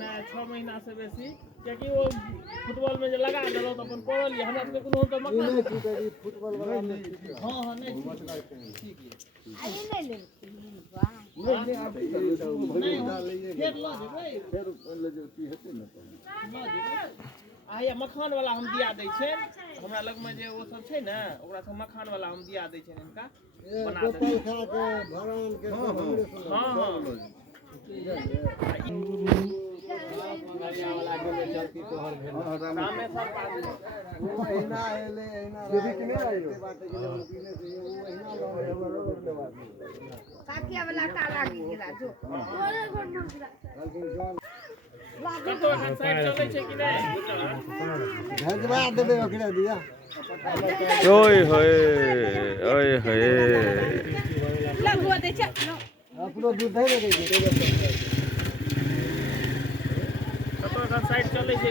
ना 6 महीना से बेसी क्योंकि वो फुटबॉल में जो लगा देलो तो अपन पढ़ल लिया हमरा से कोनो तो मकान नहीं ठीक है जी फुटबॉल वाला नहीं हां हां नहीं ठीक है आइए ले ले नहीं आप नहीं फिर लो जेबै फिर ले जो की हेते न तो लो जेबै आया मखान वाला हम दिया दै छै हमरा लग में जे वो सब छै ना ओकरा से मखान वाला हम दिया दै छै इनका बना दे गोपाल खा के भरान के सब हमरे सुन हां हां रामेश्वर पास वो एना एले एना यदि कि नहीं आइलो बात के लिए पीने से वो एना लो हमरो के बात काकिया वाला काला गिरा जो ओरे गोड़ में गिरा लेकिन जोन कतो एखन साइड चलै छै कि नहीं भेजवा देबे ओकरा दिया ओए होए ओए होए लगवा दे छ अपनो दूध दे दे कतो एखन साइड चलै छै